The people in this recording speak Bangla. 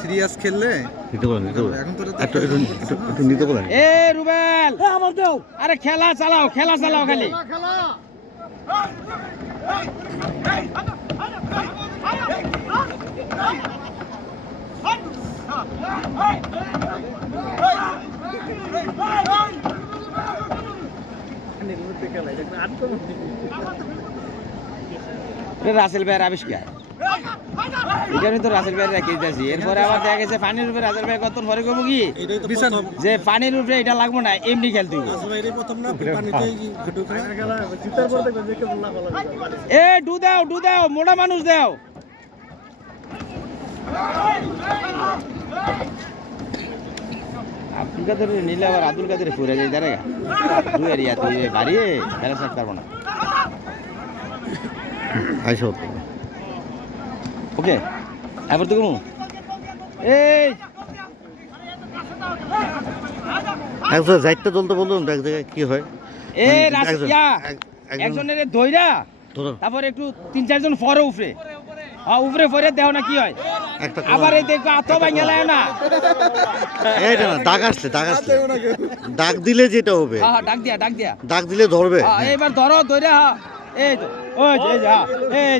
সিরিয়াস খেললে নিতে বলেন এখন তো একটু নিতে বলেন। এ রুবেল আমার দাও, আরে খেলা চালাও খালি রাসেল ভাইয়ের আবিষ্কার, এখানে তো রাসেল ভাই রেখে দিতেছি। এরপরে আবার দেখা গেছে পানির উপরে রাসেল ভাই কত পরে কমু কি যে পানির উপরে এটা লাগবো না, এমনি খেলতে এ ডু দাও মোটা মানুষ দাও। আব্দুল কাদের নিলে আবার আব্দুল কাদের ফুরে যায় দাঁড়া দু এরিয়া তুই বাড়িয়ে ব্যালেন্স রাখতে পারবো না। ওকে এবার তো কোনো এই একজন যাইতে চলতে বলুন এক জায়গায় কি হয়। এ রাসিয়া একজনের দইরা তারপর একটু 3-4 জন পরে উপরে উপরে পরে দেও না কি হয় আবার এই দেখো আতো ভাঙালায় না এইটা না দাগ আসলে দাগ দিলে যেটা হবে। হ্যাঁ ডাক দিয়া দাগ দিলে ধরবে। এবার ধরো দইরা এই তো ওই যে এই